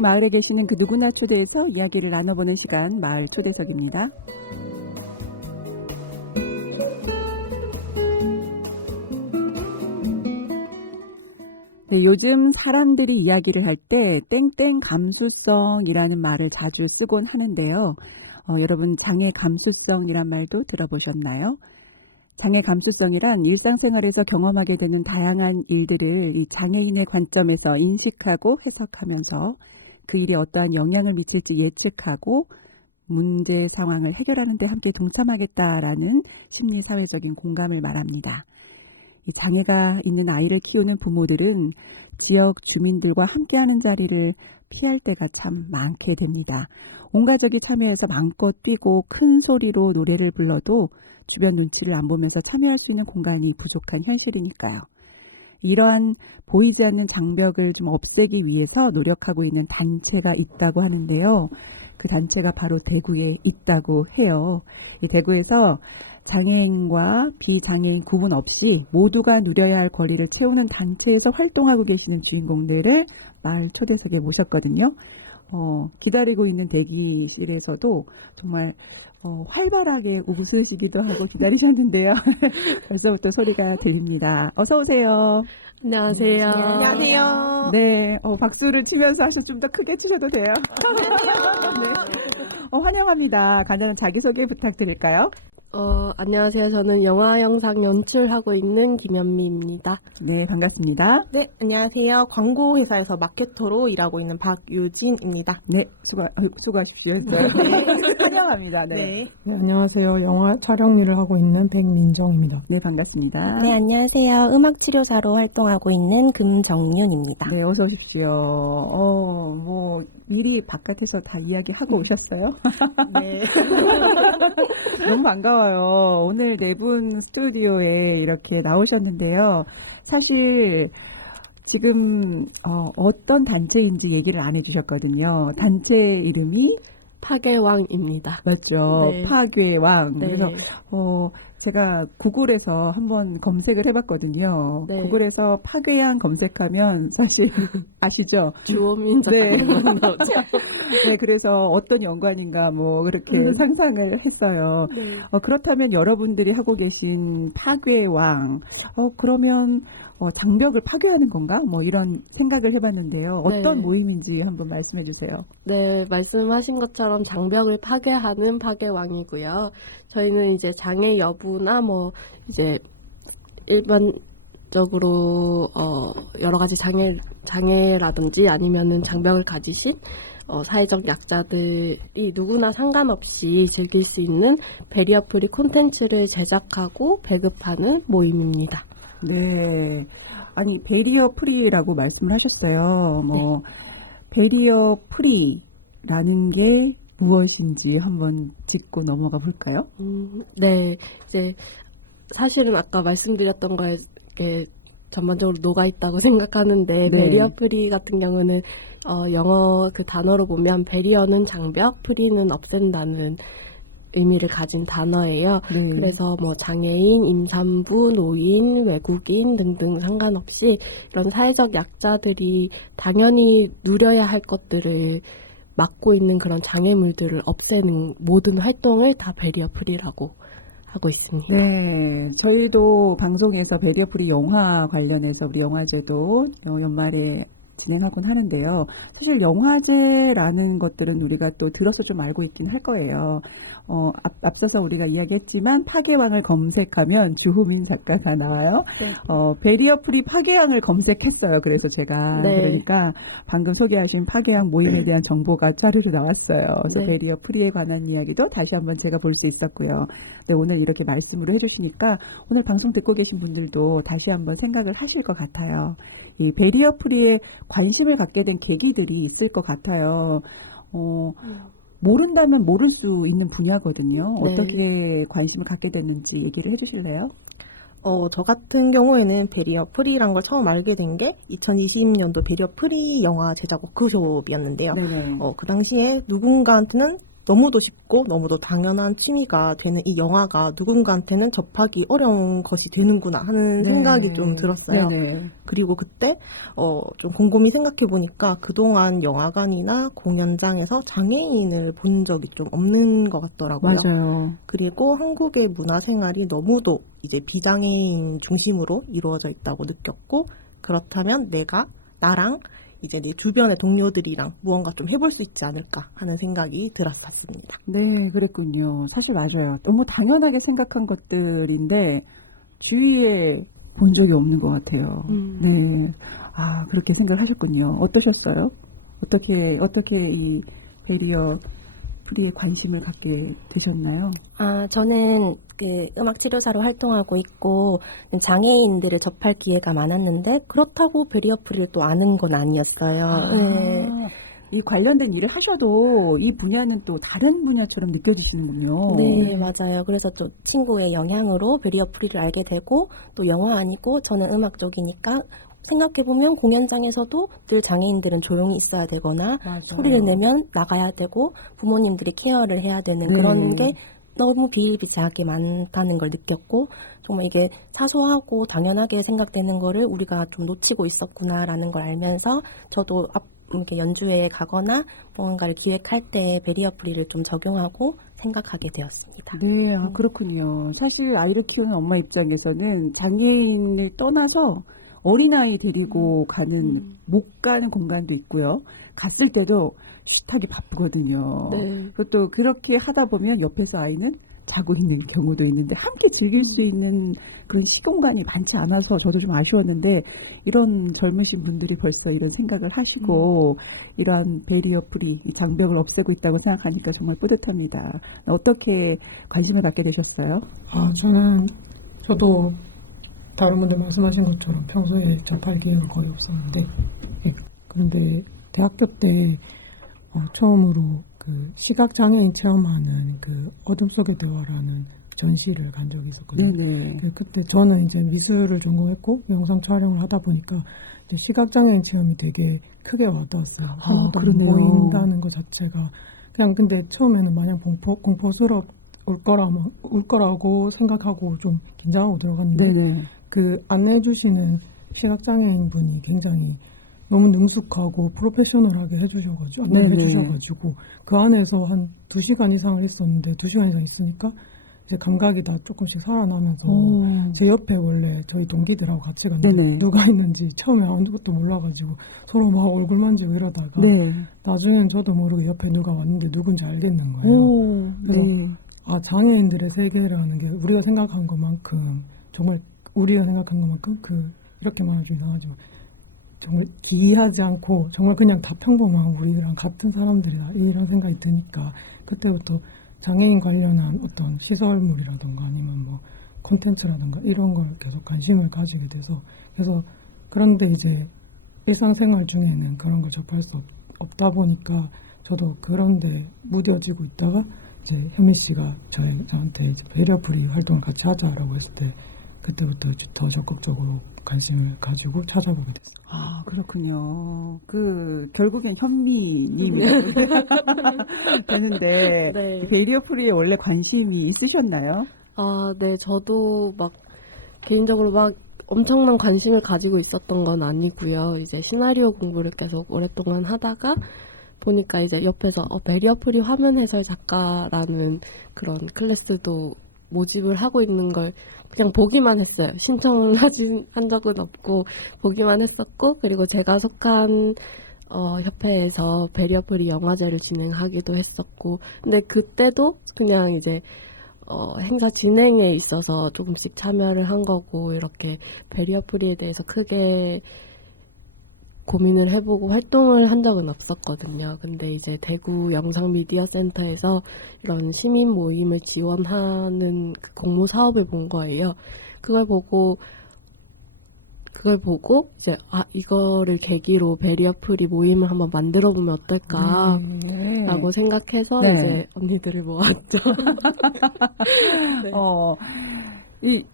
우리 마을에 계시는 그 누구나 초대해서 이야기를 나눠보는 시간, 마을 초대석입니다. 네, 요즘 사람들이 이야기를 할 때 땡땡 감수성이라는 말을 자주 쓰곤 하는데요. 여러분 장애 감수성이란 말도 들어보셨나요? 장애 감수성이란 일상생활에서 경험하게 되는 다양한 일들을 이 장애인의 관점에서 인식하고 해석하면서 그 일이 어떠한 영향을 미칠지 예측하고 문제 상황을 해결하는 데 함께 동참하겠다라는 심리사회적인 공감을 말합니다. 이 장애가 있는 아이를 키우는 부모들은 지역 주민들과 함께하는 자리를 피할 때가 참 많게 됩니다. 온 가족이 참여해서 마음껏 뛰고 큰 소리로 노래를 불러도 주변 눈치를 안 보면서 참여할 수 있는 공간이 부족한 현실이니까요. 이러한 보이지 않는 장벽을 좀 없애기 위해서 노력하고 있는 단체가 있다고 하는데요. 그 단체가 바로 대구에 있다고 해요. 이 대구에서 장애인과 비장애인 구분 없이 모두가 누려야 할 권리를 채우는 단체에서 활동하고 계시는 주인공들을 마을 초대석에 모셨거든요. 기다리고 있는 대기실에서도 정말 활발하게 웃으시기도 하고 기다리셨는데요. 벌써부터 소리가 들립니다. 어서 오세요. 안녕하세요. 안녕하세요. 네, 박수를 치면서 좀 더 크게 치셔도 돼요. 네. 환영합니다. 간단한 자기소개 부탁드릴까요? 안녕하세요. 저는 영화 영상 연출하고 있는 김현미입니다. 네, 반갑습니다. 네, 안녕하세요. 광고회사에서 마케터로 일하고 있는 박유진입니다. 네, 수고하십시오. 네. 환영합니다. 네. 네, 안녕하세요. 영화 촬영 일을 하고 있는 백민정입니다. 네, 반갑습니다. 네, 안녕하세요. 음악치료사로 활동하고 있는 금정윤입니다. 네, 어서 오십시오. 미리 바깥에서 다 이야기하고 오셨어요? 네. 너무 반가워요. 오늘 네 분 스튜디오에 이렇게 나오셨는데요. 사실 지금 어떤 단체인지 얘기를 안 해주셨거든요. 단체 이름이 파괴왕입니다. 맞죠? 네. 파괴왕. 네. 그래서 제가 구글에서 한번 검색을 해봤거든요. 네. 구글에서 파괴왕 검색하면 사실 아시죠? 주호민 작가님만 나오죠. 네, 그래서 어떤 연관인가 그렇게 상상을 했어요. 네. 그렇다면 여러분들이 하고 계신 파괴왕, 그러면 장벽을 파괴하는 건가? 이런 생각을 해봤는데요. 어떤 네. 모임인지 한번 말씀해 주세요. 네, 말씀하신 것처럼 장벽을 파괴하는 파괴왕이고요. 저희는 이제 장애 여부나 이제 일반적으로 여러 가지 장애라든지 아니면은 장벽을 가지신 사회적 약자들이 누구나 상관없이 즐길 수 있는 베리어 프리 콘텐츠를 제작하고 배급하는 모임입니다. 네. 아니, 베리어 프리라고 말씀을 하셨어요. 네. 베리어 프리라는 게 무엇인지 한번 짚고 넘어가 볼까요? 네. 이제 사실은 아까 말씀드렸던 거에 이렇게 전반적으로 녹아 있다고 생각하는데, 네. 베리어 프리 같은 경우는 영어 그 단어로 보면 베리어는 장벽, 프리는 없앤다는 의미를 가진 단어예요. 네. 그래서 장애인, 임산부, 노인, 외국인 등등 상관없이 이런 사회적 약자들이 당연히 누려야 할 것들을 막고 있는 그런 장애물들을 없애는 모든 활동을 다 베리어 프리라고 하고 있습니다. 네, 저희도 방송에서 베리어 프리 영화 관련해서 우리 영화제도 연말에 진행하곤 하는데요. 사실 영화제라는 것들은 우리가 또 들어서 좀 알고 있긴 할 거예요. 앞서서 우리가 이야기했지만 파괴왕을 검색하면 주호민 작가가 나와요. 네. 베리어 프리 파괴왕을 검색했어요. 그래서 제가 네. 그러니까 방금 소개하신 파괴왕 모임에 대한 정보가 짜르르 나왔어요. 그래서 네. 베리어 프리에 관한 이야기도 다시 한번 제가 볼 수 있었고요. 네, 오늘 이렇게 말씀으로 해주시니까 오늘 방송 듣고 계신 분들도 다시 한번 생각을 하실 것 같아요. 이 베리어 프리에 관심을 갖게 된 계기들이 있을 것 같아요. 모른다면 모를 수 있는 분야거든요. 네. 어떻게 관심을 갖게 됐는지 얘기를 해주실래요? 저 같은 경우에는 베리어 프리란 걸 처음 알게 된 게 2020년도 베리어 프리 영화 제작 워크숍이었는데요. 네네. 그 당시에 누군가한테는 너무도 쉽고 너무도 당연한 취미가 되는 이 영화가 누군가한테는 접하기 어려운 것이 되는구나 하는 생각이 좀 들었어요. 네네. 그리고 그때 좀 곰곰이 생각해 보니까 그동안 영화관이나 공연장에서 장애인을 본 적이 좀 없는 것 같더라고요. 맞아요. 그리고 한국의 문화생활이 너무도 이제 비장애인 중심으로 이루어져 있다고 느꼈고, 그렇다면 나랑 이제 내 주변의 동료들이랑 무언가 좀 해볼 수 있지 않을까 하는 생각이 들었었습니다. 네, 그랬군요. 사실 맞아요. 너무 당연하게 생각한 것들인데 주위에 본 적이 없는 것 같아요. 네. 아, 그렇게 생각하셨군요. 어떠셨어요? 어떻게 이 베리어 프리에 관심을 갖게 되셨나요? 저는 그 음악 치료사로 활동하고 있고 장애인들을 접할 기회가 많았는데 그렇다고 베리어 프리를 또 아는 건 아니었어요. 네. 이 관련된 일을 하셔도 이 분야는 또 다른 분야처럼 느껴지시는군요. 네, 맞아요. 그래서 좀 친구의 영향으로 베리어 프리를 알게 되고 또 영화 아니고 저는 음악 쪽이니까 생각해보면 공연장에서도 늘 장애인들은 조용히 있어야 되거나 맞아요. 소리를 내면 나가야 되고 부모님들이 케어를 해야 되는 네. 그런 게 너무 비일비재하게 많다는 걸 느꼈고 정말 이게 사소하고 당연하게 생각되는 거를 우리가 좀 놓치고 있었구나라는 걸 알면서 저도 이렇게 연주회에 가거나 뭔가를 기획할 때 베리어 프리를 좀 적용하고 생각하게 되었습니다. 네, 그렇군요. 사실 아이를 키우는 엄마 입장에서는 장애인을 떠나서 어린아이 데리고 못 가는 공간도 있고요. 갔을 때도 숱하게 바쁘거든요. 네. 그것도 그렇게 하다 보면 옆에서 아이는 자고 있는 경우도 있는데 함께 즐길 수 있는 그런 시공간이 많지 않아서 저도 좀 아쉬웠는데 이런 젊으신 분들이 벌써 이런 생각을 하시고 이러한 베리어 프리, 이 장벽을 없애고 있다고 생각하니까 정말 뿌듯합니다. 어떻게 관심을 갖게 되셨어요? 저도 다른 분들 말씀하신 것처럼 평소에 접할 기회가 거의 없었는데, 그런데 대학교 때 처음으로 그 시각장애인 체험하는 그 어둠 속의 대화라는 전시를 간 적이 있었거든요. 네네. 그때 저는 이제 미술을 전공했고 영상 촬영을 하다 보니까 이제 시각장애인 체험이 되게 크게 와닿았어요. 하나도 안 그러네요. 보인다는 것 자체가 그냥 근데 처음에는 마냥 공포스러울 거라고 생각하고 좀 긴장하고 들어갔는데 네네. 그 안내해 주시는 시각장애인 분이 굉장히 너무 능숙하고 프로페셔널하게 안내를 네네. 해주셔가지고 그 안에서 한 2시간 이상을 있었는데 2시간 이상 있으니까 이제 감각이 다 조금씩 살아나면서 제 옆에 원래 저희 동기들하고 같이 갔는데 네네. 누가 있는지 처음에 아무것도 몰라가지고 서로 막 얼굴 만지고 이러다가 네. 나중엔 저도 모르게 옆에 누가 왔는데 누군지 알겠는 거예요. 그래서 네. 장애인들의 세계라는 게 우리가 생각한 것만큼 정말 이렇게 말하면 좀 이상하지만 정말 기이하지 않고 정말 그냥 다 평범한 우리랑 같은 사람들이다 이런 생각이 드니까 그때부터 장애인 관련한 어떤 시설물이라던가 아니면 뭐 콘텐츠라던가 이런 걸 계속 관심을 가지게 돼서 그래서 그런데 이제 일상생활 중에는 그런 걸 접할 수 없다 보니까 저도 그런데 무뎌지고 있다가 이제 현미 씨가 저한테 이제 베리어 프리 활동을 같이 하자라고 했을 때 그때부터 더 적극적으로 관심을 가지고 찾아보게 됐어요. 아, 그렇군요. 결국엔 현미님이 되는데, 네. 베리어 프리에 원래 관심이 있으셨나요? 네, 저도 개인적으로 엄청난 관심을 가지고 있었던 건 아니고요. 이제 시나리오 공부를 계속 오랫동안 하다가 보니까 이제 옆에서 베리어 프리 화면 해설 작가라는 그런 클래스도 모집을 하고 있는 걸 그냥 보기만 했어요. 신청을 한 적은 없고 보기만 했었고 그리고 제가 속한 협회에서 베리어 프리 영화제를 진행하기도 했었고 근데 그때도 그냥 이제 행사 진행에 있어서 조금씩 참여를 한 거고 이렇게 베리어 프리에 대해서 크게 고민을 해보고 활동을 한 적은 없었거든요. 근데 이제 대구 영상미디어센터에서 이런 시민 모임을 지원하는 그 공모 사업을 본 거예요. 그걸 보고 이제 이거를 계기로 베리어 프리 모임을 한번 만들어 보면 어떨까라고 생각해서 네. 이제 언니들을 모았죠. 네.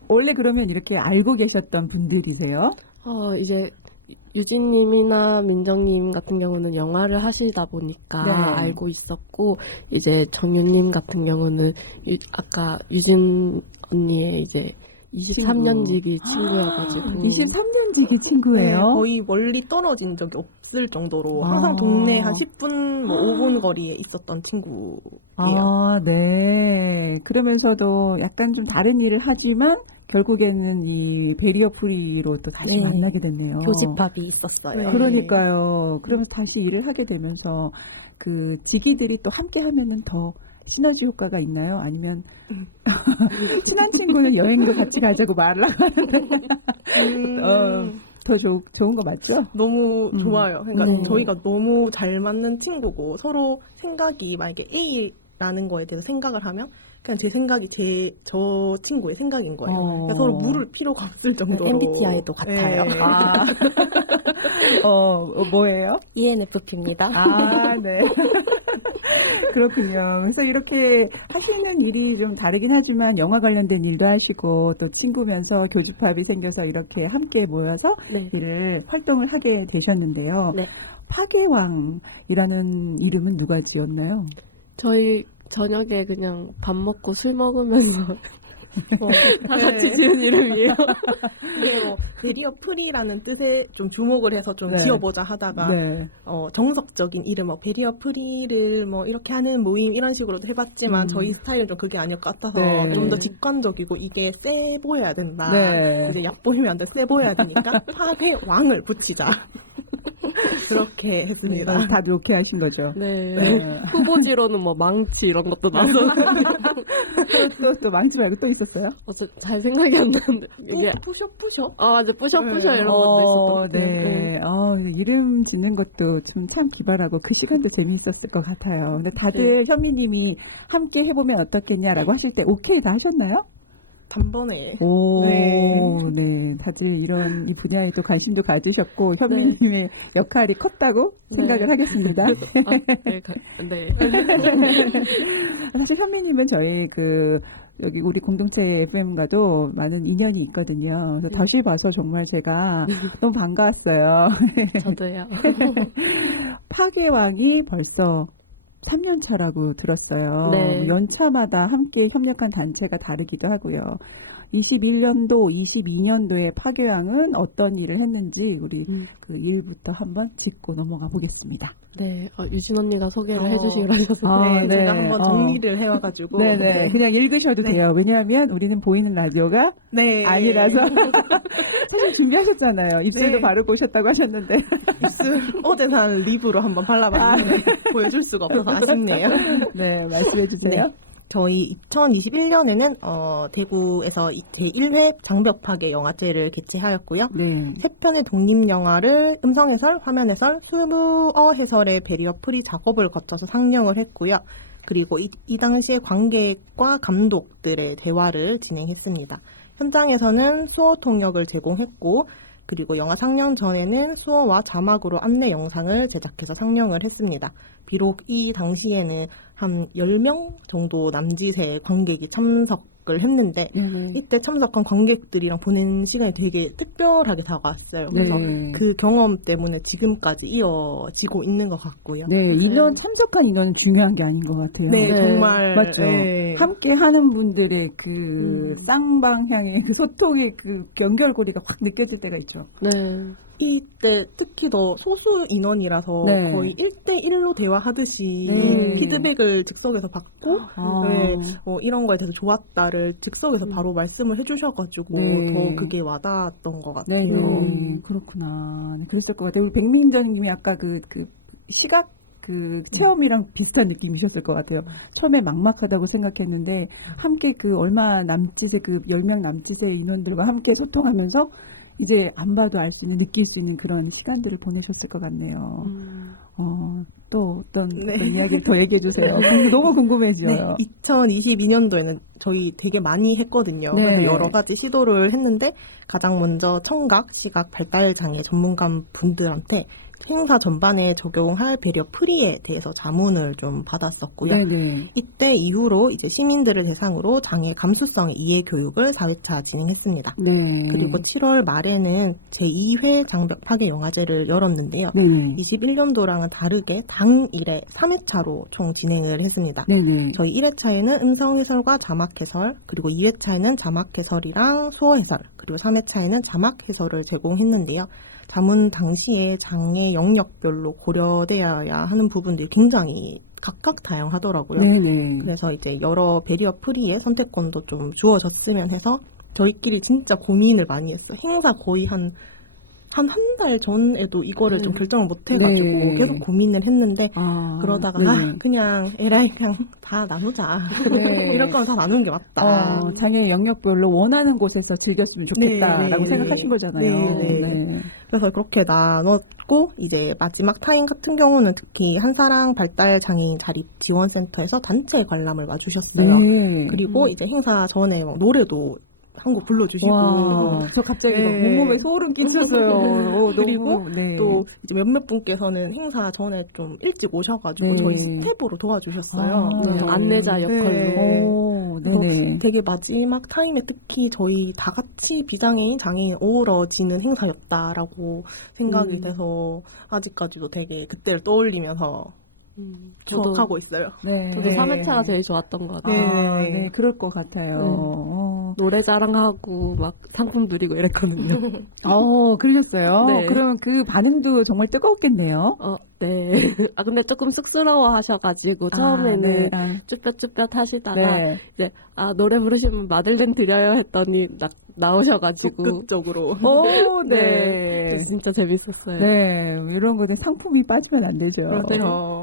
원래 그러면 이렇게 알고 계셨던 분들이세요? 이제 유진님이나 민정님 같은 경우는 영화를 하시다 보니까 네. 알고 있었고, 이제 정윤님 같은 경우는 아까 유진 언니의 이제 23년지기 친구여가지고. 23년지기 친구예요? 네, 거의 멀리 떨어진 적이 없을 정도로 아. 항상 동네 한 10분, 뭐 5분 거리에 있었던 친구예요. 아, 네. 그러면서도 약간 좀 다른 일을 하지만 결국에는 이 베리어 프리로 또 다시 네. 만나게 됐네요. 교집합이 있었어요. 네. 그러니까요. 그러면서 다시 일을 하게 되면서 그 지기들이 또 함께 하면은 더 시너지 효과가 있나요? 아니면 친한 친구는 여행도 같이 가자고 말을 하는데 더 좋은 거 맞죠? 너무 좋아요. 그러니까 네. 저희가 너무 잘 맞는 친구고 서로 생각이 만약에 A라는 거에 대해서 생각을 하면 그냥 제 생각이 저 친구의 생각인 거예요. 그러니까 서로 물을 필요가 없을 정도로. MBTI도 같아요. 네. 아, 뭐예요? ENFP입니다. 아, 네. 그렇군요. 그래서 이렇게 하시는 일이 좀 다르긴 하지만 영화 관련된 일도 하시고 또 친구면서 교집합이 생겨서 이렇게 함께 모여서 네. 일을 활동을 하게 되셨는데요. 네. 파괴왕이라는 이름은 누가 지었나요? 저희 저녁에 그냥 밥 먹고 술 먹으면서 다 같이 네. 지은 이름이에요. 이게 뭐 베리어 프리라는 뜻에 좀 주목을 해서 좀 네. 지어보자 하다가 네. 정석적인 이름, 뭐 베리어 프리를 뭐 이렇게 하는 모임 이런 식으로도 해봤지만 저희 스타일은 좀 그게 아닐 것 같아서 네. 좀 더 직관적이고 이게 세 보여야 된다. 네. 이제 약 보이면 안 돼, 세 보여야 되니까 파괴왕을 붙이자. 그렇게 했습니다. 다들 오케이 하신 거죠? 네. 네. 후보지로는 뭐 망치 이런 것도 나서 또 망치 말고 또 있었어요? 잘 생각이 안 나는데 이게 푸셔. 맞아 뿌셔뿌셔 네. 이런 것도 있었던 것 같아요. 네. 이름 짓는 것도 참 기발하고 그 시간도 재미있었을 것 같아요. 근데 다들 현미님이 함께 해보면 어떻겠냐라고 하실 때 오케이 다 하셨나요? 단번에. 오, 네. 네. 다들 이 분야에 또 관심도 가지셨고 현미님의 역할이 컸다고 네. 생각을 하겠습니다. 네. 사실 현미님은 저희 여기 우리 공동체 FM과도 많은 인연이 있거든요. 그래서 다시 봐서 정말 제가 너무 반가웠어요. 저도요. 파괴왕이 벌써 3년 차라고 들었어요. 네. 연차마다 함께 협력한 단체가 다르기도 하고요. 21년도, 22년도에 파괴왕은 어떤 일을 했는지 우리 그 일부터 한번 짚고 넘어가 보겠습니다. 네, 유진 언니가 소개를 해주시기로 하셔서. 아, 네, 네. 제가 한번 정리를 해와가지고. 네네. 그냥 읽으셔도 네. 돼요. 왜냐하면 우리는 보이는 라디오가 네. 아니라서. 사실 준비하셨잖아요. 입술도 네. 바르고 오셨다고 하셨는데. 입술 어제 산 립으로 한번 발라봤는데 보여줄 수가 없어서 아쉽네요. 네, 말씀해 주세요. 네. 저희 2021년에는 대구에서 제1회 장벽파괴 영화제를 개최하였고요. 네. 3편의 독립영화를 음성해설, 화면해설, 수무어 해설의 베리어 프리 작업을 거쳐서 상영을 했고요. 그리고 이 당시에 관객과 감독들의 대화를 진행했습니다. 현장에서는 수어 통역을 제공했고 그리고 영화 상영 전에는 수어와 자막으로 안내 영상을 제작해서 상영을 했습니다. 비록 이 당시에는 한 10명 정도 남짓의 관객이 참석을 했는데 네네. 이때 참석한 관객들이랑 보낸 시간이 되게 특별하게 다가왔어요. 그래서 네. 그 경험 때문에 지금까지 이어지고 있는 것 같고요. 네, 참석한 인원은 중요한 게 아닌 것 같아요. 네, 네. 정말 맞죠. 네. 함께 하는 분들의 그 쌍방향의 그 소통의 그 연결고리가 확 느껴질 때가 있죠. 네. 이때 특히 더 소수 인원이라서 네. 거의 1대1로 대화하듯이 네. 피드백을 즉석에서 받고 아. 네, 이런 거에 대해서 좋았다를 즉석에서 바로 말씀을 해주셔가지고 네. 더 그게 와닿았던 것 같아요. 네, 그렇구나. 네, 그랬을 것 같아요. 우리 백민정님이 아까 그 시각 체험이랑 비슷한 느낌이셨을 것 같아요. 처음에 막막하다고 생각했는데 함께 얼마 남짓의 10명 남짓의 인원들과 함께 소통하면서 이제 안 봐도 알 수 있는, 느낄 수 있는 그런 시간들을 보내셨을 것 같네요. 또 어떤 이야기 더 얘기해 주세요. 너무 궁금해져요. 네, 2022년도에는 저희 되게 많이 했거든요. 네. 그래서 여러 가지 시도를 했는데 가장 먼저 청각, 시각, 발달장애 전문가 분들한테 행사 전반에 적용할 배리어 프리에 대해서 자문을 좀 받았었고요. 네네. 이때 이후로 이제 시민들을 대상으로 장애 감수성의 이해 교육을 4회차 진행했습니다. 네. 그리고 7월 말에는 제2회 장벽 파괴 영화제를 열었는데요. 네네. 21년도랑은 다르게 당일에 3회차로 총 진행을 했습니다. 네네. 저희 1회차에는 음성 해설과 자막 해설, 그리고 2회차에는 자막 해설이랑 수어 해설, 그리고 3회차에는 자막 해설을 제공했는데요. 자문 당시에 장애 영역별로 고려되어야 하는 부분들이 굉장히 각각 다양하더라고요. 네네. 그래서 이제 여러 배리어 프리의 선택권도 좀 주어졌으면 해서 저희끼리 진짜 고민을 많이 했어요. 행사 거의 한 달 전에도 이거를 좀 결정을 못 해가지고 네. 계속 고민을 했는데 아, 그러다가 네네. 그냥 에라이 그냥 다 나누자. 네. 이럴 거면 다 나누는 게 맞다. 장애 영역별로 원하는 곳에서 즐겼으면 좋겠다라고 네, 생각하신 네. 거잖아요. 네. 그래서 그렇게 나눴고 이제 마지막 타임 같은 경우는 특히 한사랑 발달 장애인 자립 지원센터에서 단체 관람을 와주셨어요. 네. 그리고 이제 행사 전에 막 노래도 한 곡 불러주시고 와, 저 갑자기 막 네. 온몸에 소름 끼쳤어요. 그리고 네. 또 이제 몇몇 분께서는 행사 전에 좀 일찍 오셔가지고 네. 저희 스텝으로 도와주셨어요. 아, 네, 안내자 역할로. 네. 오, 그래서 네네. 되게 마지막 타임에 특히 저희 다 같이 비장애인, 장애인 어우러지는 행사였다라고 생각이 돼서 아직까지도 되게 그때를 떠올리면서 저도 추억하고 있어요. 네. 3회차가 제일 좋았던 것 같아요. 아, 네. 네, 그럴 것 같아요. 노래 자랑하고 막 상품 드리고 이랬거든요. 그러셨어요? 네. 그러면 그 반응도 정말 뜨거웠겠네요. 네. 근데 조금 쑥스러워 하셔가지고, 처음에는 네. 쭈뼛쭈뼛 하시다가, 네. 이제, 노래 부르시면 마들렌 드려요 했더니, 나오셔가지고. 적극적으로. 오, 네. 네. 진짜 재밌었어요. 네, 이런 거는 상품이 빠지면 안 되죠. 그렇죠.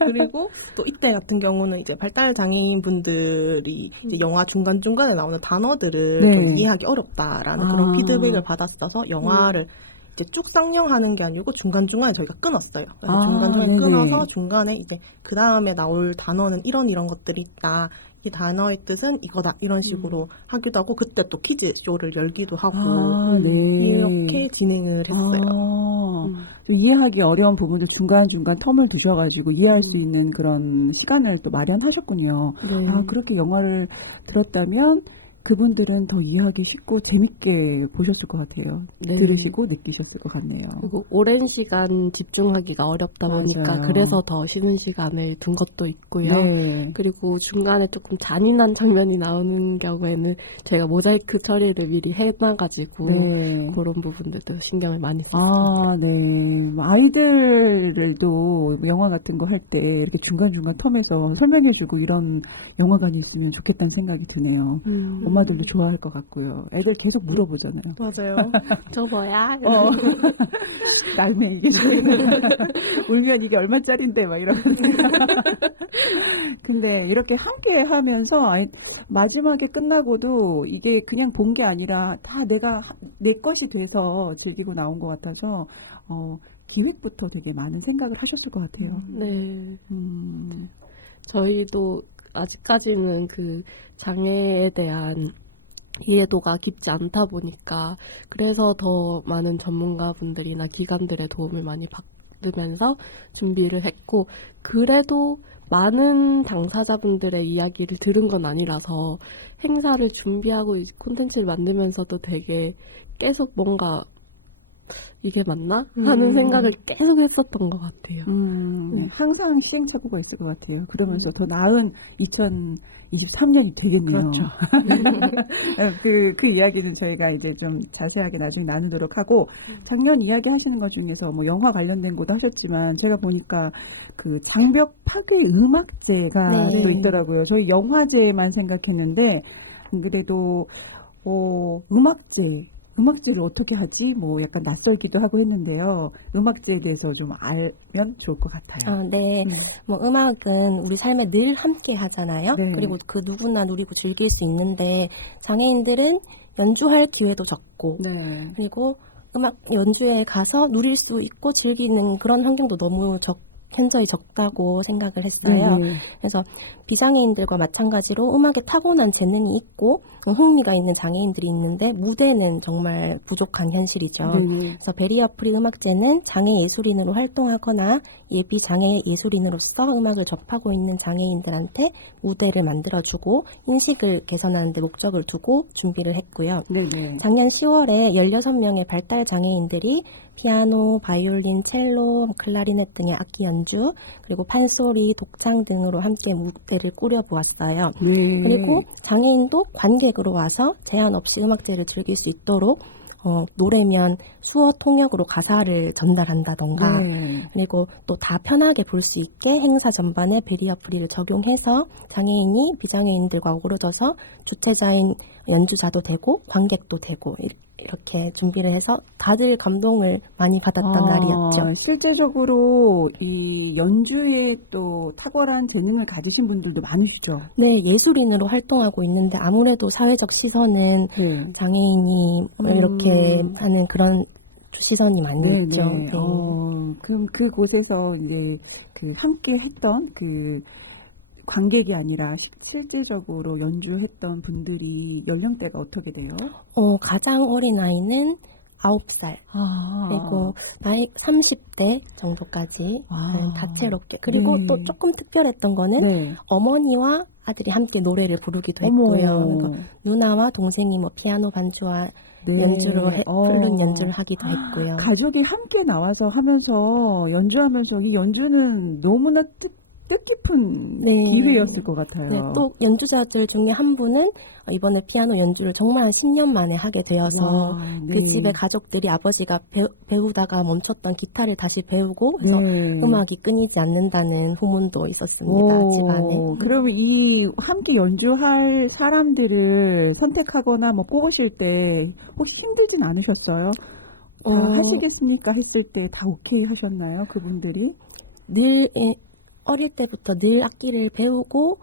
그리고 또 이때 같은 경우는 이제 발달 장애인 분들이 이제 영화 중간중간에 나오는 단어들을 네. 좀 이해하기 어렵다라는 그런 아. 피드백을 받았어서 영화를 이제 쭉 쌍용하는 게 아니고 중간중간에 저희가 끊었어요. 그래서 아, 중간중간에 네네. 끊어서 중간에 이제 그 다음에 나올 단어는 이런 것들이 있다. 이 단어의 뜻은 이거다. 이런 식으로 하기도 하고 그때 또 퀴즈 쇼를 열기도 하고 아, 네. 이렇게 진행을 했어요. 좀 이해하기 어려운 부분도 중간중간 텀을 두셔가지고 이해할 수 있는 그런 시간을 또 마련하셨군요. 네. 그렇게 영화를 들었다면 그분들은 더 이해하기 쉽고 재밌게 보셨을 것 같아요. 네. 들으시고 느끼셨을 것 같네요. 그리고 오랜 시간 집중하기가 어렵다 보니까 맞아요. 그래서 더 쉬는 시간을 둔 것도 있고요. 네. 그리고 중간에 조금 잔인한 장면이 나오는 경우에는 저희가 모자이크 처리를 미리 해놔가지고 네. 그런 부분들도 신경을 많이 썼습니다. 네. 아이들도 영화 같은 거 할 때 이렇게 중간중간 텀에서 설명해주고 이런 영화관이 있으면 좋겠다는 생각이 드네요. 엄마들도 좋아할 것 같고요. 애들 계속 물어보잖아요. 맞아요. 저 뭐야? 날매 이게 울면 이게 얼마짜린데 막 이러면서. 근데 이렇게 함께 하면서 마지막에 끝나고도 이게 그냥 본 게 아니라 다 내 것이 돼서 즐기고 나온 것 같아서 기획부터 되게 많은 생각을 하셨을 것 같아요. 네. 저희도 아직까지는 그 장애에 대한 이해도가 깊지 않다 보니까 그래서 더 많은 전문가분들이나 기관들의 도움을 많이 받으면서 준비를 했고 그래도 많은 당사자분들의 이야기를 들은 건 아니라서 행사를 준비하고 콘텐츠를 만들면서도 되게 계속 뭔가 이게 맞나? 하는 생각을 계속 했었던 것 같아요. 항상 시행착오가 있을 것 같아요. 그러면서 더 나은 2023년이 되겠네요. 그렇죠. 그 이야기는 저희가 이제 좀 자세하게 나중에 나누도록 하고, 작년 이야기 하시는 것 중에서 뭐 영화 관련된 것도 하셨지만, 제가 보니까 그 장벽 파괴 음악제가 네. 또 있더라고요. 저희 영화제만 생각했는데, 그래도, 음악제를 어떻게 하지? 뭐 약간 낯설기도 하고 했는데요. 음악제에 대해서 좀 알면 좋을 것 같아요. 네. 뭐 음악은 우리 삶에 늘 함께 하잖아요. 네. 그리고 그 누구나 누리고 즐길 수 있는데 장애인들은 연주할 기회도 적고 네. 그리고 음악 연주에 가서 누릴 수 있고 즐기는 그런 환경도 너무 현저히 적다고 생각을 했어요. 네. 그래서 비장애인들과 마찬가지로 음악에 타고난 재능이 있고 흥미가 있는 장애인들이 있는데 무대는 정말 부족한 현실이죠. 네네. 그래서 베리어 프리 음악제는 장애 예술인으로 활동하거나 예비 장애 예술인으로서 음악을 접하고 있는 장애인들한테 무대를 만들어주고 인식을 개선하는 데 목적을 두고 준비를 했고요. 네네. 작년 10월에 16명의 발달 장애인들이 피아노, 바이올린, 첼로, 클라리넷 등의 악기 연주, 그리고 판소리, 독창 등으로 함께 무대를 꾸려보았어요. 네. 그리고 장애인도 관객으로 와서 제한 없이 음악제를 즐길 수 있도록 노래면 수어 통역으로 가사를 전달한다던가 네. 그리고 또 다 편하게 볼 수 있게 행사 전반에 베리어 프리를 적용해서 장애인이 비장애인들과 어우러져서 주최자인 연주자도 되고 관객도 되고 이렇게 준비를 해서 다들 감동을 많이 받았던 날이었죠. 실제적으로 이 연주에 또 탁월한 재능을 가지신 분들도 많으시죠? 네, 예술인으로 활동하고 있는데 아무래도 사회적 시선은 네. 장애인이 이렇게 하는 그런 시선이 많이 네, 있죠. 네. 네. 그럼 그곳에서 이제 그 함께 했던 그 관객이 아니라 실제적으로 연주했던 분들이 연령대가 어떻게 돼요? 가장 어린 아이는 9살, 그리고 나이 30대 정도까지 다채롭게. 그리고 네. 또 조금 특별했던 거는 네. 어머니와 아들이 함께 노래를 부르기도 어머. 했고요. 그리고 누나와 동생이 뭐 피아노 반주와 네. 연주로 플룻 연주를 하기도 했고요. 가족이 함께 나와서 하면서 연주하면서 이 연주는 너무나 뜻깊은 네. 기회였을 것 같아요. 네, 또 연주자들 중에 한 분은 이번에 피아노 연주를 정말 한 10년 만에 하게 되어서 와, 그 네. 집에 가족들이 아버지가 배우다가 멈췄던 기타를 다시 배우고 그래서 네. 음악이 끊이지 않는다는 후문도 있었습니다. 집안에. 그럼 이 함께 연주할 사람들을 선택하거나 뭐 뽑으실 때 혹시 힘들진 않으셨어요? 다 하시겠습니까? 했을 때 다 오케이 하셨나요? 그분들이? 늘 어릴 때부터 늘 악기를 배우고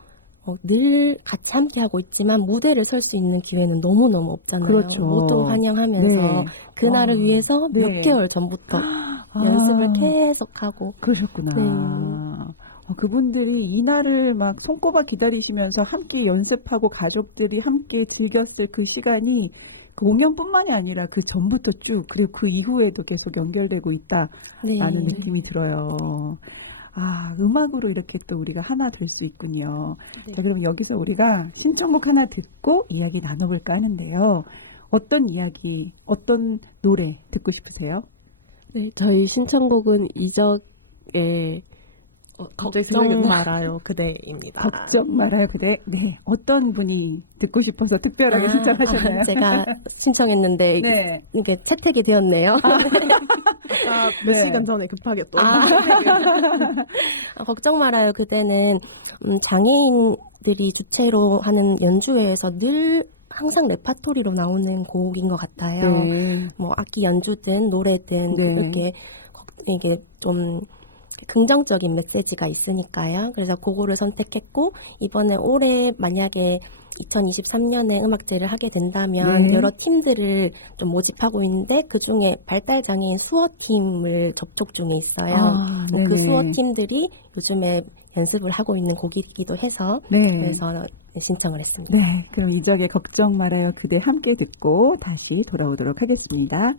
늘 같이 함께 하고 있지만 무대를 설 수 있는 기회는 너무너무 없잖아요. 그렇죠. 모두 환영하면서 네. 그날을 와. 위해서 네. 몇 개월 전부터 연습을 계속하고 그러셨구나. 네. 그분들이 이날을 막 손꼽아 기다리시면서 함께 연습하고 가족들이 함께 즐겼을 그 시간이 그 공연뿐만이 아니라 그 전부터 쭉 그리고 그 이후에도 계속 연결되고 있다라는 네. 느낌이 들어요. 음악으로 이렇게 또 우리가 하나 될 수 있군요. 네. 자, 그럼 여기서 우리가 신청곡 하나 듣고 이야기 나눠볼까 하는데요. 어떤 이야기, 어떤 노래 듣고 싶으세요? 네, 저희 신청곡은 이적의 걱정 말아요 그대입니다. 걱정 말아요, 그대. 네, 어떤 분이 듣고 싶어서 특별하게 신청하셨나요? 제가 신청했는데 네. 이게 채택이 되었네요. 몇 네. 시간 전에 급하게 또. 걱정 말아요. 그대는 장애인들이 주체로 하는 연주회에서 늘 항상 레파토리로 나오는 곡인 것 같아요. 네. 뭐 악기 연주든 노래든 네. 이렇게 이게 좀 긍정적인 메시지가 있으니까요. 그래서 그거를 선택했고 이번에 올해 만약에 2023년에 음악제를 하게 된다면 네. 여러 팀들을 좀 모집하고 있는데 그중에 발달장애인 수어팀을 접촉 중에 있어요. 그 네네. 수어팀들이 요즘에 연습을 하고 있는 곡이기도 해서 네. 그래서 신청을 했습니다. 네, 그럼 이적의 걱정 말아요 그대 함께 듣고 다시 돌아오도록 하겠습니다.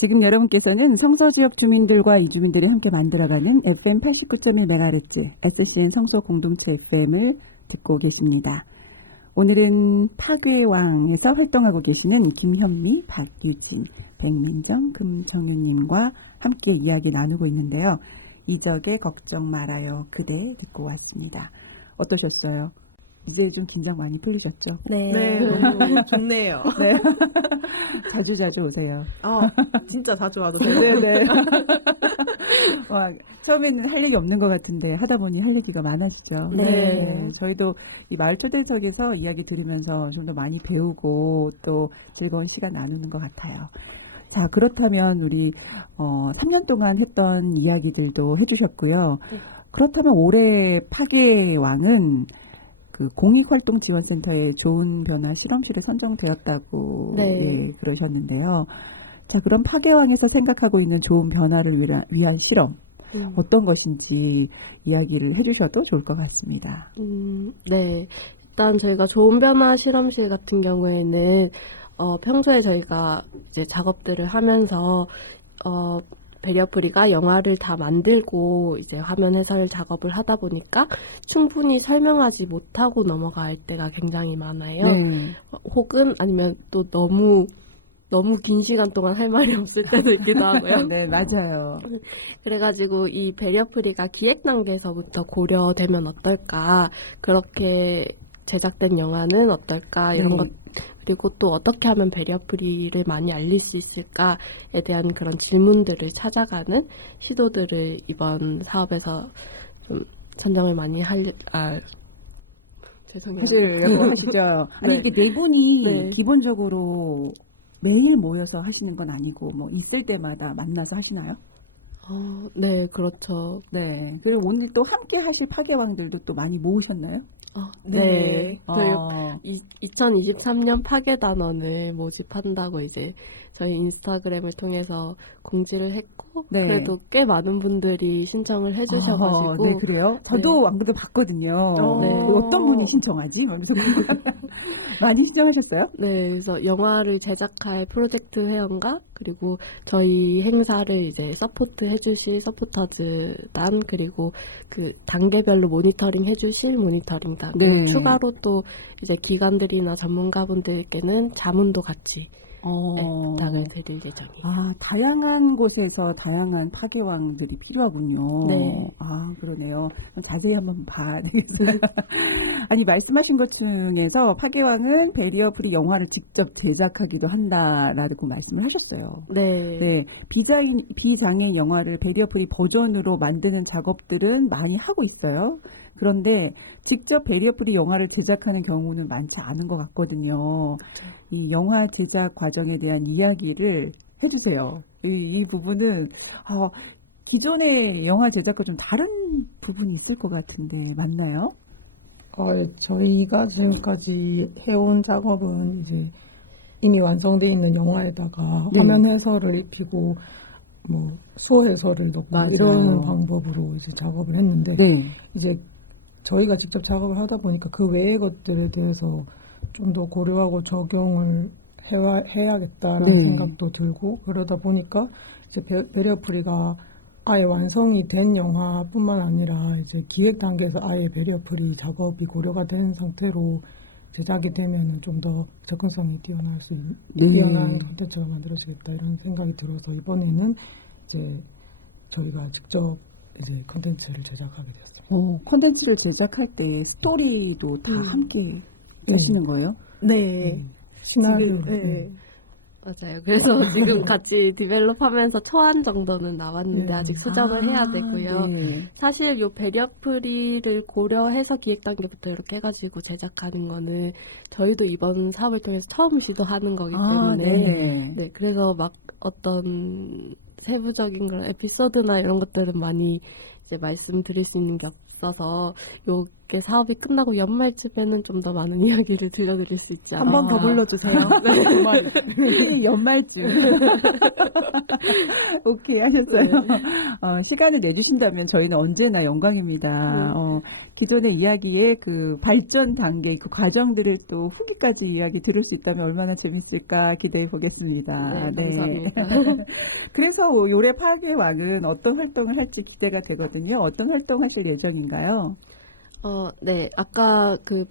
지금 여러분께서는 성서지역 주민들과 이주민들이 함께 만들어가는 FM 89.1MHz SCN 성서 공동체 FM을 듣고 계십니다. 오늘은 파괴왕에서 활동하고 계시는 김현미, 박유진, 백민정, 금정윤님과 함께 이야기 나누고 있는데요. 이적의 걱정 말아요 그대 듣고 왔습니다. 어떠셨어요? 이제 좀 긴장 많이 풀리셨죠? 네. 네, 너무 좋네요. 네. 자주 오세요. 진짜 자주 와도 돼요. 네네. 처음에는 할 얘기 없는 것 같은데 하다 보니 할 얘기가 많아지죠. 네. 저희도 이 마을 초대석에서 이야기 들으면서 좀 더 많이 배우고 또 즐거운 시간 나누는 것 같아요. 자, 그렇다면 우리 3년 동안 했던 이야기들도 해주셨고요. 네. 그렇다면 올해 파괴왕은 그 공익활동지원센터의 좋은 변화 실험실에 선정되었다고 네. 예, 그러셨는데요. 자, 그럼 파괴왕에서 생각하고 있는 좋은 변화를 위한 실험 어떤 것인지 이야기를 해주셔도 좋을 것 같습니다. 네. 일단 저희가 좋은 변화 실험실 같은 경우에는 평소에 저희가 이제 작업들을 하면서 베리어프리가 영화를 다 만들고 이제 화면 해설 작업을 하다 보니까 충분히 설명하지 못하고 넘어갈 때가 굉장히 많아요. 네. 혹은 아니면 또 너무 긴 시간 동안 할 말이 없을 때도 있기도 하고요. 네, 맞아요. 그래가지고 이 베리어프리가 기획 단계에서부터 고려되면 어떨까, 그렇게 제작된 영화는 어떨까, 이런 것, 그리고 또 어떻게 하면 베리어프리를 많이 알릴 수 있을까에 대한 그런 질문들을 찾아가는 시도들을 이번 사업에서 좀 선정을 많이 죄송해요. 하시려고 하시죠. 아니, 네. 이게 네 분이 네. 기본적으로 매일 모여서 하시는 건 아니고, 뭐, 있을 때마다 만나서 하시나요? 네, 그렇죠. 네. 그리고 오늘 또 함께 하실 파괴왕들도 또 많이 모으셨나요? 네. 저희 어, 2023년 파괴 단원을 모집한다고 이제 저희 인스타그램을 통해서 공지를 했고, 네. 그래도 꽤 많은 분들이 신청을 해주셔가지고, 네, 그래요? 저도 안 그래도 봤거든요. 네. 어떤 분이 신청하지? 그러면서 많이 신청하셨어요? 네, 그래서 영화를 제작할 프로젝트 회원과 그리고 저희 행사를 이제 서포트 해주실 서포터즈단, 그리고 그 단계별로 모니터링 해주실 모니터링단, 네. 그리고 추가로 또 이제 기관들이나 전문가분들께는 자문도 같이 네, 부탁을 드릴 예정이에요. 다양한 곳에서 다양한 파괴왕들이 필요하군요. 네. 그러네요. 자세히 한번 봐야 되겠어요. 아니, 말씀하신 것 중에서 파괴왕은 베리어프리 영화를 직접 제작하기도 한다라고 말씀을 하셨어요. 네. 네. 비장애인 영화를 베리어프리 버전으로 만드는 작업들은 많이 하고 있어요. 그런데 직접 베리어프리 영화를 제작하는 경우는 많지 않은 것 같거든요. 이 영화 제작 과정에 대한 이야기를 해주세요. 이 부분은 기존의 영화 제작과 좀 다른 부분이 있을 것 같은데 맞나요? 저희가 지금까지 해온 작업은 이제 이미 완성되어 있는 영화에다가 네. 화면 해설을 입히고 뭐 수어 해설을 넣고 맞아요. 이런 방법으로 이제 작업을 했는데 네. 이제 저희가 직접 작업을 하다 보니까 그 외의 것들에 대해서 좀 더 고려하고 적용을 해야겠다라는 네. 생각도 들고 그러다 보니까 이제 베리어프리가 아예 완성이 된 영화뿐만 아니라 이제 기획 단계에서 아예 베리어프리 작업이 고려가 된 상태로 제작이 되면은 좀 더 접근성이 뛰어난 콘텐츠가 만들어지겠다 이런 생각이 들어서 이번에는 이제 저희가 직접 이제 콘텐츠를 제작하게 되었습니다. 콘텐츠를 제작할 때 스토리도 다 함께 하시는 거예요? 네. 시나리오. 지금, 네. 맞아요. 그래서 지금 같이 디벨롭하면서 초안 정도는 나왔는데 네. 아직 수정을 해야 되고요. 네. 사실 요 베리어프리를 고려해서 기획 단계부터 이렇게 해가지고 제작하는 거는 저희도 이번 사업을 통해서 처음 시도하는 거기 때문에 네. 네, 그래서 막 어떤 세부적인 그런 에피소드나 이런 것들은 많이 이제 말씀드릴 수 있는 게 없어서 요게 사업이 끝나고 연말쯤에는 좀 더 많은 이야기를 들려드릴 수 있지 한 번 더 않을까. 불러주세요. 연말쯤. 오케이 하셨어요. 시간을 내주신다면 저희는 언제나 영광입니다. 기존의 이야기의 그 발전 단계, 그 과정들을 또 후기까지 이야기 들을 수 있다면 얼마나 재밌을까 기대해 보겠습니다. 네, 감사합니다. 그래서 요래 파괴왕은 어떤 활동을 할지 기대가 되거든요. 어떤 활동 하실 예정인가요? 네, 아까 그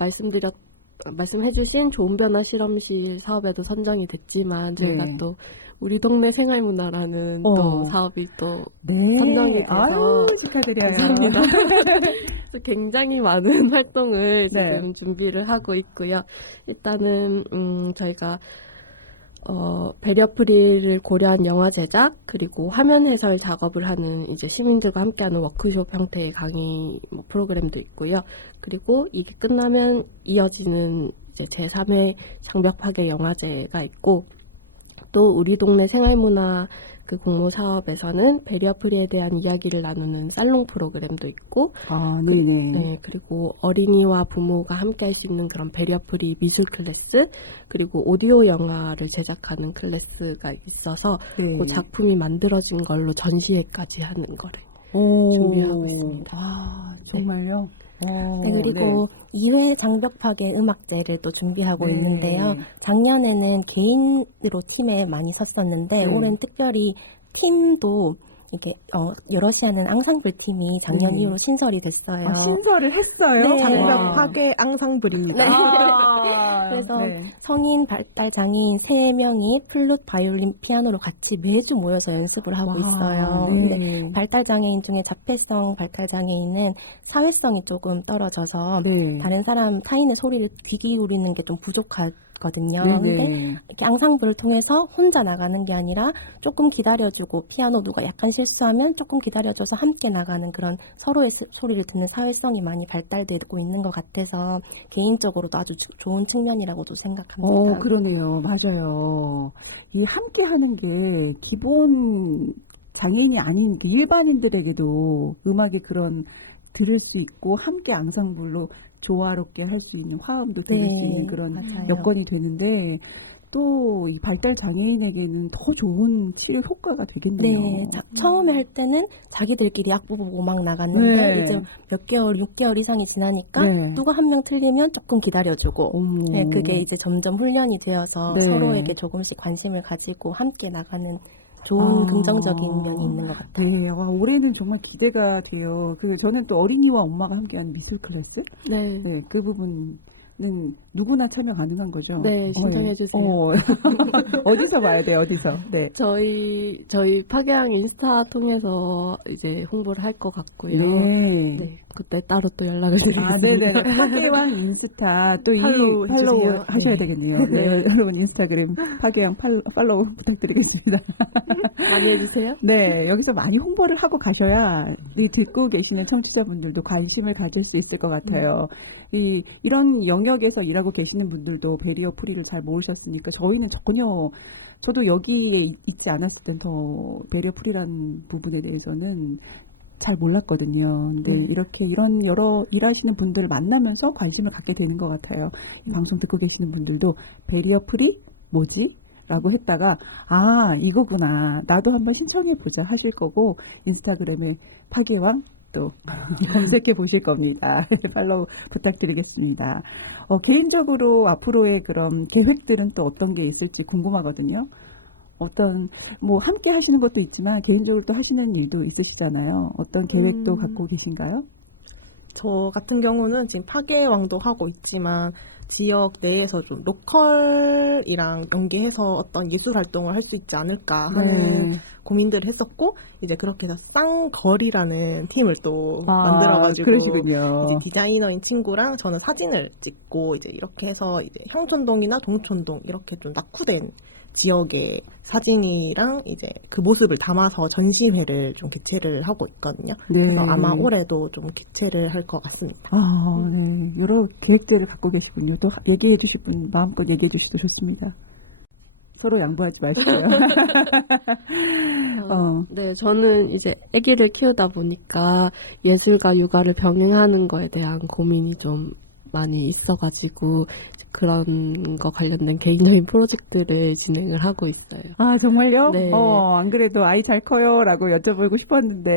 말씀해주신 좋은 변화 실험실 사업에도 선정이 됐지만 저희가 네. 또 우리 동네 생활문화라는 또 사업이 또 네. 선정이 돼서 아유, 축하드려요. 감사합니다. 그래서 굉장히 많은 활동을 지금 네. 준비를 하고 있고요. 일단은 저희가 베리어프리를 고려한 영화 제작 그리고 화면 해설 작업을 하는 이제 시민들과 함께하는 워크숍 형태의 강의 프로그램도 있고요. 그리고 이게 끝나면 이어지는 이제 제3회 장벽 파괴 영화제가 있고 또 우리 동네 생활문화 그 공모 사업에서는 베리어프리에 대한 이야기를 나누는 살롱 프로그램도 있고, 네네. 네, 그리고 어린이와 부모가 함께 할 수 있는 그런 베리어프리 미술 클래스, 그리고 오디오 영화를 제작하는 클래스가 있어서 네. 그 작품이 만들어진 걸로 전시회까지 하는 거를 준비하고 있습니다. 정말요? 네, 그리고 2회 장벽 파괴 음악제를 또 준비하고 있는데요. 작년에는 개인으로 팀에 많이 섰었는데 올해는 특별히 팀도 이게 여럿이 하는 앙상블 팀이 작년 이후로 신설이 됐어요. 신설을 했어요? 네. 장벽 파괴 앙상블입니다. 네. 그래서 성인 발달 장애인 3명이 플룻, 바이올린, 피아노로 같이 매주 모여서 연습을 하고 있어요. 근데 발달 장애인 중에 자폐성 발달 장애인은 사회성이 조금 떨어져서 다른 사람 타인의 소리를 귀 기울이는 게 좀 부족하거든요. 근데 이렇게 앙상블을 통해서 혼자 나가는 게 아니라 조금 기다려주고 피아노 누가 약간 실수하면 조금 기다려줘서 함께 나가는 그런 서로의 소리를 듣는 사회성이 많이 발달되고 있는 것 같아서 개인적으로도 아주 좋은 측면이라고도 생각합니다. 그러네요. 맞아요. 이 함께 하는 게 기본 장애인이 아닌 일반인들에게도 음악의 그런 들을 수 있고 함께 앙상블로 조화롭게 할 수 있는 화음도 들을 수 있는 그런 맞아요. 여건이 되는데 또 이 발달 장애인에게는 더 좋은 치료 효과가 되겠네요. 네, 처음에 할 때는 자기들끼리 악보 보고 막 나갔는데 이제 몇 개월, 6개월 이상이 지나니까 누가 한 명 틀리면 조금 기다려주고 그게 이제 점점 훈련이 되어서 서로에게 조금씩 관심을 가지고 함께 나가는 좋은 긍정적인 면이 있는 것 같아요. 네, 올해는 정말 기대가 돼요. 저는 또 어린이와 엄마가 함께하는 미술 클래스, 그 부분은 누구나 참여 가능한 거죠. 네, 신청해 주세요. 어디서 봐야 돼요? 어디서? 네. 저희 파괴왕 인스타 통해서 이제 홍보를 할 것 같고요. 네. 그때 따로 또 연락을 드리겠습니다. 네네. 파괴왕 인스타 또 팔로우 하셔야 되겠네요. 네. 여러분 인스타그램 파괴왕 팔로우 부탁드리겠습니다. 많이 해주세요. 네, 여기서 많이 홍보를 하고 가셔야 듣고 계시는 청취자분들도 관심을 가질 수 있을 것 같아요. 이런 영역에서 일하고 계시는 분들도 베리어 프리를 잘 모으셨으니까 저희는 전혀 저도 여기에 있지 않았을 땐 더 베리어 프리라는 부분에 대해서는 잘 몰랐거든요. 근데 이렇게 이런 여러 일하시는 분들을 만나면서 관심을 갖게 되는 것 같아요. 이 방송 듣고 계시는 분들도 베리어 프리 뭐지? 라고 했다가 이거구나. 나도 한번 신청해보자 하실 거고 인스타그램에 파괴왕 또 검색해 보실 겁니다. 팔로우 부탁드리겠습니다. 개인적으로 앞으로의 그런 계획들은 또 어떤 게 있을지 궁금하거든요. 함께 하시는 것도 있지만 개인적으로 또 하시는 일도 있으시잖아요. 어떤 계획도 갖고 계신가요? 저 같은 경우는 지금 파괴왕도 하고 있지만 지역 내에서 좀 로컬이랑 연계해서 어떤 예술 활동을 할 수 있지 않을까 하는 고민들을 했었고 이제 그렇게 해서 쌍거리라는 팀을 또 만들어가지고 그러시군요. 이제 디자이너인 친구랑 저는 사진을 찍고 이제 이렇게 해서 이제 형촌동이나 동촌동 이렇게 좀 낙후된 지역의 사진이랑 이제 그 모습을 담아서 전시회를 좀 개최를 하고 있거든요. 그래서 아마 올해도 좀 개최를 할 것 같습니다. 네. 여러 계획들을 갖고 계시군요. 또 얘기해 주실 분 마음껏 얘기해 주셔도 좋습니다. 서로 양보하지 마시고요. 네, 저는 이제 아기를 키우다 보니까 예술과 육아를 병행하는 거에 대한 고민이 좀 많이 있어가지고 그런 거 관련된 개인적인 프로젝트를 진행을 하고 있어요. 정말요? 네. 안 그래도 아이 잘 커요? 라고 여쭤보고 싶었는데,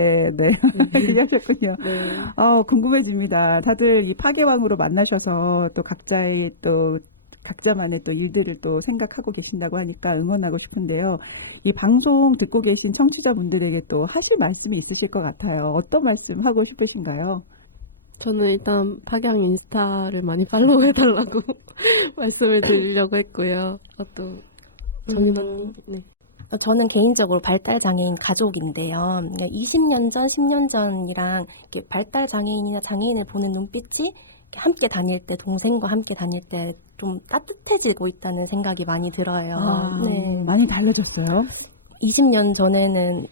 얘기하셨군요. 네. 궁금해집니다. 다들 이 파괴왕으로 만나셔서 또 각자만의 또 일들을 또 생각하고 계신다고 하니까 응원하고 싶은데요. 이 방송 듣고 계신 청취자분들에게 또 하실 말씀이 있으실 것 같아요. 어떤 말씀 하고 싶으신가요? 저는 일단 파괴왕 인스타를 많이 팔로우 해달라고 말씀을 드리려고 했고요. 또 정인 언니. 네. 저는 개인적으로 발달장애인 가족인데요. 20년 전, 10년 전이랑 이렇게 발달장애인이나 장애인을 보는 눈빛이 함께 다닐 때, 동생과 함께 다닐 때 좀 따뜻해지고 있다는 생각이 많이 들어요. 네. 많이 달라졌어요? 20년 전에는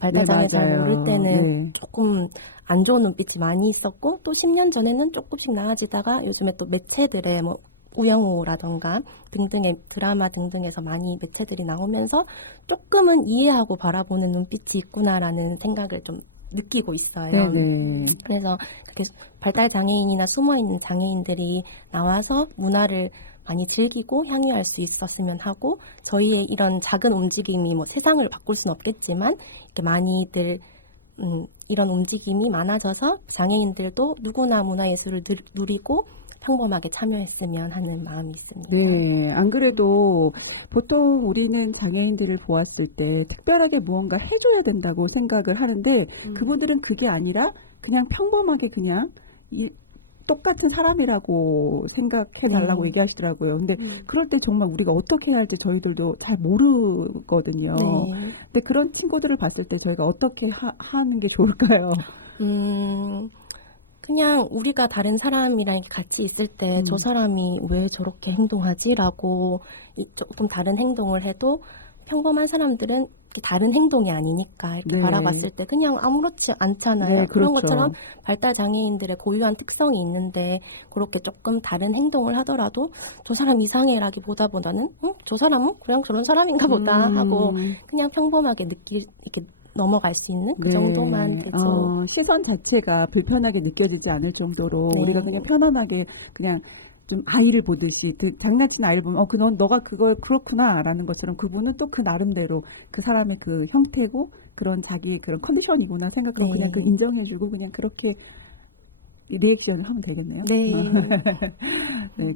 발달장애 잘 모를 때는 조금 안 좋은 눈빛이 많이 있었고 또 10년 전에는 조금씩 나아지다가 요즘에 또 매체들의 우영우라던가 등등의 드라마 등등에서 많이 매체들이 나오면서 조금은 이해하고 바라보는 눈빛이 있구나라는 생각을 좀 느끼고 있어요. 그래서 그렇게 발달장애인이나 숨어있는 장애인들이 나와서 문화를 많이 즐기고 향유할 수 있었으면 하고 저희의 이런 작은 움직임이 세상을 바꿀 수는 없겠지만 이렇게 많이들 이런 움직임이 많아져서 장애인들도 누구나 문화예술을 누리고 평범하게 참여했으면 하는 마음이 있습니다. 네, 안 그래도 보통 우리는 장애인들을 보았을 때 특별하게 무언가 해줘야 된다고 생각을 하는데 그분들은 그게 아니라 그냥 평범하게 그냥 똑같은 사람이라고 생각해달라고 네. 얘기하시더라고요. 근데 그럴 때 정말 우리가 어떻게 해야 할지 저희들도 잘 모르거든요. 네. 근데 그런 친구들을 봤을 때 저희가 어떻게 하는 게 좋을까요? 그냥 우리가 다른 사람이랑 이렇게 같이 있을 때 저 사람이 왜 저렇게 행동하지라고 조금 다른 행동을 해도 평범한 사람들은 이렇게 다른 행동이 아니니까 이렇게 네. 바라봤을 때 그냥 아무렇지 않잖아요. 네, 그런 그렇죠. 것처럼 발달 장애인들의 고유한 특성이 있는데 그렇게 조금 다른 행동을 하더라도 저 사람 이상해라기보다는 저 사람은 그냥 저런 사람인가 보다 하고 그냥 평범하게 이렇게 넘어갈 수 있는 그 네. 정도만 되죠. 시선 자체가 불편하게 느껴지지 않을 정도로 네. 우리가 그냥 편안하게 그냥 좀 아이를 보듯이 그 장난치는 아이를 보면 넌 너가 그걸 그렇구나라는 것처럼 그분은 또 그 나름대로 그 사람의 그 형태고 그런 자기의 그런 컨디션이구나 생각하고 네. 그냥 그 인정해주고 그냥 그렇게 리액션을 하면 되겠네요. 네. 네,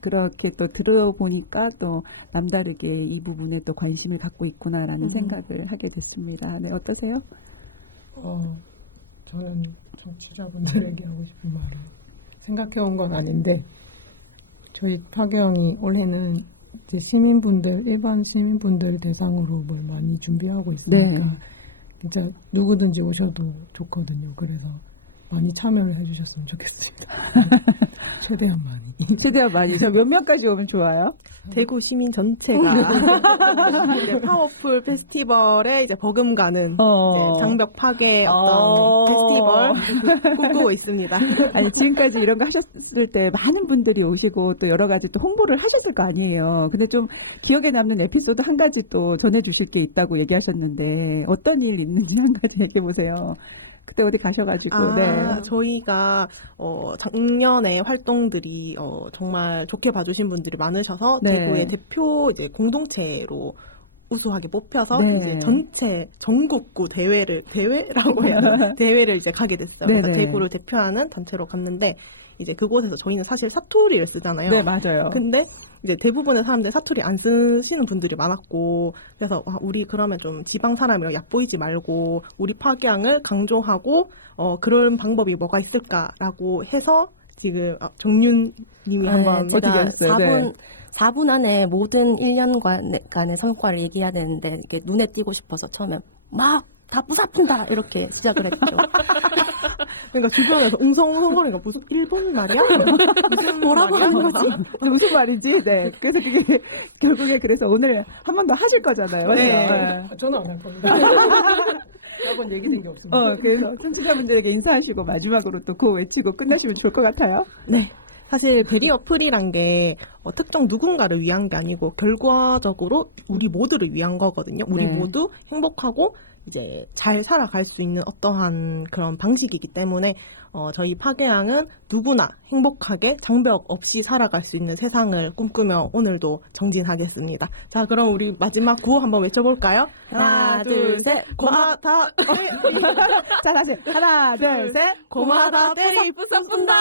그렇게 또 들어보니까 또 남다르게 이 부분에 또 관심을 갖고 있구나라는 생각을 하게 됐습니다. 네, 어떠세요? 저는 청취자분들에게 하고 싶은 말은 생각해온 건 아닌데 저희 파경이 올해는 이제 일반 시민분들 대상으로 뭘 많이 준비하고 있으니까 네. 진짜 누구든지 오셔도 좋거든요. 그래서 많이 참여를 해주셨으면 좋겠습니다. 최대한 많이. 최대한 많이. 저 몇 명까지 오면 좋아요? 대구 시민 전체가 이제 파워풀 페스티벌에 이제 버금가는 이제 장벽 파괴 페스티벌 꿈꾸고 있습니다. 아니, 지금까지 이런 거 하셨을 때 많은 분들이 오시고 또 여러 가지 또 홍보를 하셨을 거 아니에요. 근데 좀 기억에 남는 에피소드 한 가지 또 전해주실 게 있다고 얘기하셨는데 어떤 일 있는지 한 가지 얘기해보세요. 그때 어디 가셔가지고. 네. 저희가 작년에 활동들이 정말 좋게 봐주신 분들이 많으셔서 네. 대구의 대표 이제 공동체로 우수하게 뽑혀서 네. 이제 전체 전국구 대회라고 해야 되나? 대회를 이제 가게 됐어요. 그래서 네네. 대구를 대표하는 단체로 갔는데 이제 그곳에서 저희는 사실 사투리를 쓰잖아요. 네, 맞아요. 근데 이제 대부분의 사람들이 사투리 안 쓰시는 분들이 많았고 그래서 우리 그러면 좀 지방 사람이랑 얕보이지 말고 우리 파기양을 강조하고 그런 방법이 뭐가 있을까라고 해서 지금 정윤님이 한번 제가 어떻게 했어요? 4분 안에 모든 1년간의 성과를 얘기해야 되는데 이게 눈에 띄고 싶어서 처음에 막 다 부사푼다 이렇게 시작을 했죠. 그러니까 주변에서 웅성웅성거리니까 무슨 일본 말이야? 무슨 뭐라고 말이야? 하는 거지? 무슨 말이지? 네. 그래서 그게 결국에 그래서 오늘 한 번 더 하실 거잖아요. 네. 저는 안 할 겁니다. 여러분 얘기된 게 없습니다. 그래서 청취자분들에게 인사하시고 마지막으로 또 구호 외치고 끝내시면 좋을 것 같아요. 네. 사실 베리어 프리란 게 특정 누군가를 위한 게 아니고 결과적으로 우리 모두를 위한 거거든요. 우리 네. 모두 행복하고 이제 잘 살아갈 수 있는 어떠한 그런 방식이기 때문에 저희 파괴양은 누구나 행복하게 장벽 없이 살아갈 수 있는 세상을 꿈꾸며 오늘도 정진하겠습니다. 자, 그럼 우리 마지막 구호 한번 외쳐볼까요? 하나, 둘, 셋. 고마다 자, 다시. 하나, 둘, 셋. 고마다 때리 부사푼다.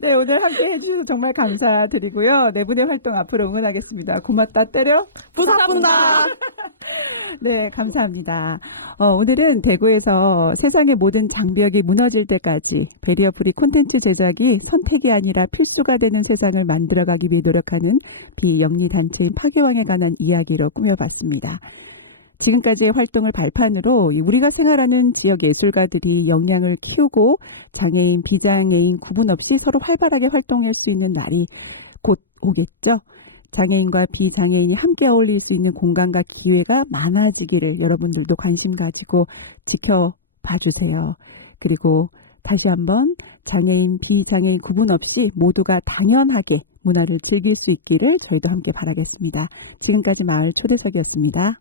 네, 오늘 함께 해주셔서 정말 감사드리고요. 네 분의 활동 앞으로 응원하겠습니다. 고맙다, 때려. 부사푼다. 네, 감사합니다. 오늘은 대구에서 세상의 모든 장벽이 무너질 때까지 베리어 프리 콘텐츠 제작이 선택이 아니라 필수가 되는 세상을 만들어가기 위해 노력하는 비영리 단체인 파괴왕에 관한 이야기로 꾸며봤습니다. 지금까지의 활동을 발판으로 우리가 생활하는 지역 예술가들이 역량을 키우고 장애인, 비장애인 구분 없이 서로 활발하게 활동할 수 있는 날이 곧 오겠죠. 장애인과 비장애인이 함께 어울릴 수 있는 공간과 기회가 많아지기를 여러분들도 관심 가지고 지켜봐 주세요. 그리고 다시 한번 장애인, 비장애인 구분 없이 모두가 당연하게 문화를 즐길 수 있기를 저희도 함께 바라겠습니다. 지금까지 마을 초대석이었습니다.